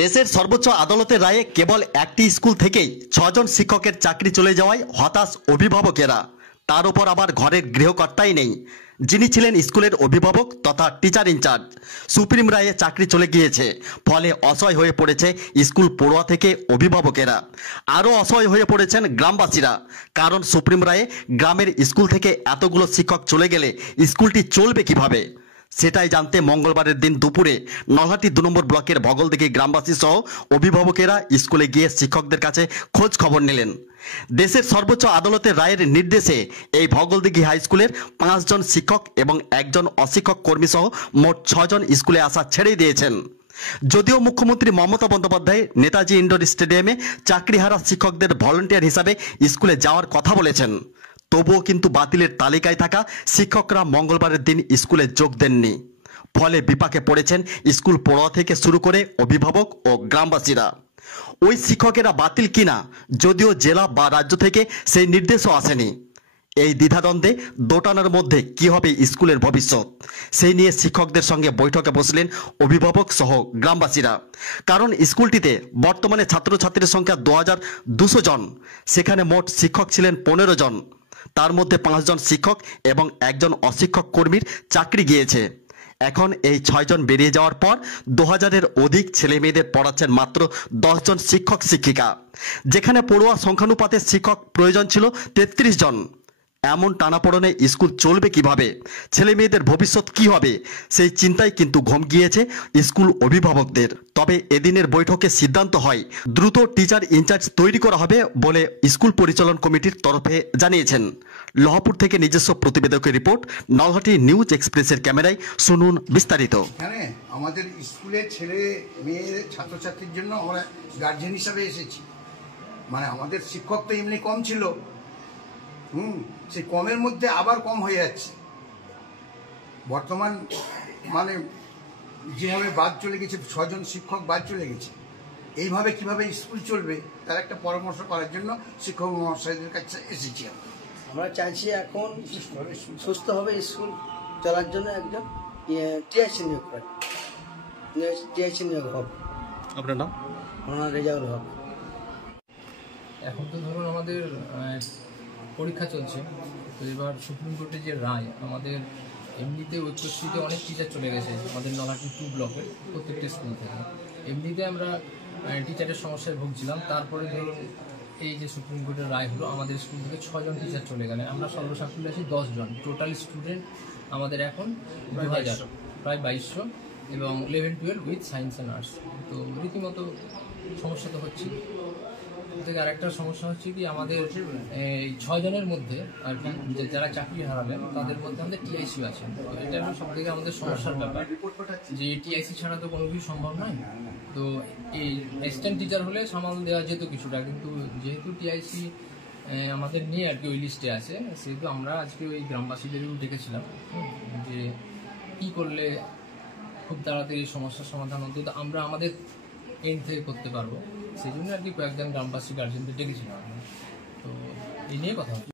দেশের সর্বোচ্চ আদালতের রায়ে কেবল একটি স্কুল থেকেই ৬ জন শিক্ষকের চাকরি চলে যাওয়ায় হতাশ অভিভাবকেরা। তার উপর আবার ঘরের গৃহকর্তাই নেই, যিনি ছিলেন স্কুলের অভিভাবক তথা টিচার ইনচার্জ। সুপ্রিম রায়ে চাকরি চলে গিয়েছে, ফলে অসহায় হয়ে পড়েছে স্কুল পড়ুয়া থেকে অভিভাবকেরা। আরও অসহায় হয়ে পড়েছেন গ্রামবাসীরা, কারণ সুপ্রিম রায়ে গ্রামের স্কুল থেকে এতগুলো শিক্ষক চলে গেলে স্কুলটি চলবে কিভাবে, সেটাই জানতে মঙ্গলবারের দিন দুপুরে নলহাটি ২ নম্বর ব্লকের ভগলদিঘি গ্রামবাসী সহ অভিভাবকেরা স্কুলে গিয়ে শিক্ষকদের কাছে খোঁজ খবর নিলেন। দেশের সর্বোচ্চ আদালতের রায়ের নির্দেশে এই ভগলদিঘি হাই স্কুলের ৫ জন শিক্ষক এবং একজন অশিক্ষক কর্মী সহ মোট ৬ জন স্কুলে আসা ছেড়ে দিয়েছেন। যদিও মুখ্যমন্ত্রী মমতা বন্দ্যোপাধ্যায় নেতাজি ইন্ডোর স্টেডিয়ামে চাকরিহারা শিক্ষকদের ভলান্টিয়ার হিসাবে স্কুলে যাওয়ার কথা বলেছেন, তবুও কিন্তু বাতিলের তালিকায় থাকা শিক্ষকরা মঙ্গলবারের দিন স্কুলে যোগ দেননি। ফলে বিপাকে পড়েছেন স্কুল পড়ুয়া থেকে শুরু করে অভিভাবক ও গ্রামবাসীরা। ওই শিক্ষকেরা বাতিল কিনা, যদিও জেলা বা রাজ্য থেকে সেই নির্দেশও আসেনি। এই দ্বিধাদ্বন্দ্বে দোটানার মধ্যে কি হবে স্কুলের ভবিষ্যৎ, সেই নিয়ে শিক্ষকদের সঙ্গে বৈঠকে বসলেন অভিভাবক সহ গ্রামবাসীরা। কারণ স্কুলটিতে বর্তমানে ছাত্রছাত্রীর সংখ্যা ২,২০০ জন, সেখানে মোট শিক্ষক ছিলেন ১৫ জন। তার মধ্যে ৫ জন শিক্ষক এবং একজন অশিক্ষক কর্মীর চাকরি গিয়েছে। এখন এই ৬ জন বেরিয়ে যাওয়ার পর ২,০০০-এর অধিক ছেলে মেয়েদের পড়াচ্ছেন মাত্র ১০ জন শিক্ষক শিক্ষিকা, যেখানে পড়ুয়া সংখ্যানুপাতে শিক্ষক প্রয়োজন ছিল ৩৩ জন। এমন টানাপোড়েনে স্কুল চলবে কিভাবে, ছেলে মেয়েদের ভবিষ্যৎ কি হবে, সেই চিন্তায় কিন্তু ঘুম গিয়েছে স্কুল অভিভাবকদের। তবে এদিনের বৈঠকে সিদ্ধান্ত হয় দ্রুত টিচার ইনচার্জ তৈরি করা হবে বলে স্কুল পরিচালন কমিটির তরফে জানিয়েছেন। লহাপুর থেকে নিজস্ব প্রতিবেদকের রিপোর্ট, নলহাটি নিউজ এক্সপ্রেসের ক্যামেরায় শুনুন বিস্তারিত। আমাদের স্কুলের ছেলে মেয়ে ছাত্রছাত্রীর জন্য আমরা গার্জেন হিসাবে এসেছি। মানে আমাদের শিক্ষক তো এমনি কম ছিল, সেই কমের মধ্যে আবার কম হয়ে যাচ্ছে। বর্তমান মানে যেভাবে বাদ চলে গেছে, ৬ জন শিক্ষক বাদ চলে গেছে, এইভাবে কিভাবে স্কুল চলবে তার একটা পরামর্শ করার জন্য শিক্ষক মহাশয়দের কাছে এসেছি। আমরা চাইছি এখন সুস্থভাবে স্কুল চলার জন্য একজন টিআইসি নিয়োগ করে, টিআইসি নিয়োগ হবে। আপনার নাম? আমার রেজাউল হক। এখন তো ধরুন আমাদের পরীক্ষা চলছে, তো এবার সুপ্রিম কোর্টের যে রায়, আমাদের এমনিতে ঐক্যশ্রীতে অনেক টিচার চলে গেছে আমাদের নলহাটি 2 ব্লকের প্রত্যেকটা স্কুল থেকে। এমনিতে আমরা টিচারের সমস্যায় ভুগছিলাম, তারপরে ধরুন এই যে সুপ্রিম কোর্টের রায় হলো, আমাদের স্কুল থেকে 6 জন টিচার চলে গেলেন। আমরা সর্বসাকুল্যে আছি 10 জন। টোটাল স্টুডেন্ট আমাদের এখন ২,০০০, প্রায় ২২০০, এবং 11-12 উইথ সায়েন্স অ্যান্ড আর্টস। তো রীতিমতো সমস্যা তো হচ্ছে। থেকে আরেকটা সমস্যা হচ্ছে কি, আমাদের এই ৬ জনের মধ্যে আর কি যারা চাকরি হারাবেন, তাদের মধ্যে আমাদের টিআইসি আছেন। তো এটা হলো সব থেকে আমাদের সমস্যার ব্যাপার, যে টিআইসি ছাড়া তো কোনো কিছু সম্ভব নয়। তো এই অ্যাসিস্ট্যান্ট টিচার হলে সামাল দেওয়া যেত কিছুটা, কিন্তু যেহেতু টিআইসি আমাদের নিয়ে আর কি ওই লিস্টে আছে, সেহেতু আমরা আজকে ওই গ্রামবাসীদেরও ডেকেছিলাম যে কী করলে খুব তাড়াতাড়ি সমস্যার সমাধান অন্তত আমরা আমাদের এন্ড থেকে করতে পারবো, সেই জন্য আর কি কয়েকজন গ্রামবাসী গার্জেনদের ডেকেছিলাম। তো এই নিয়ে কথা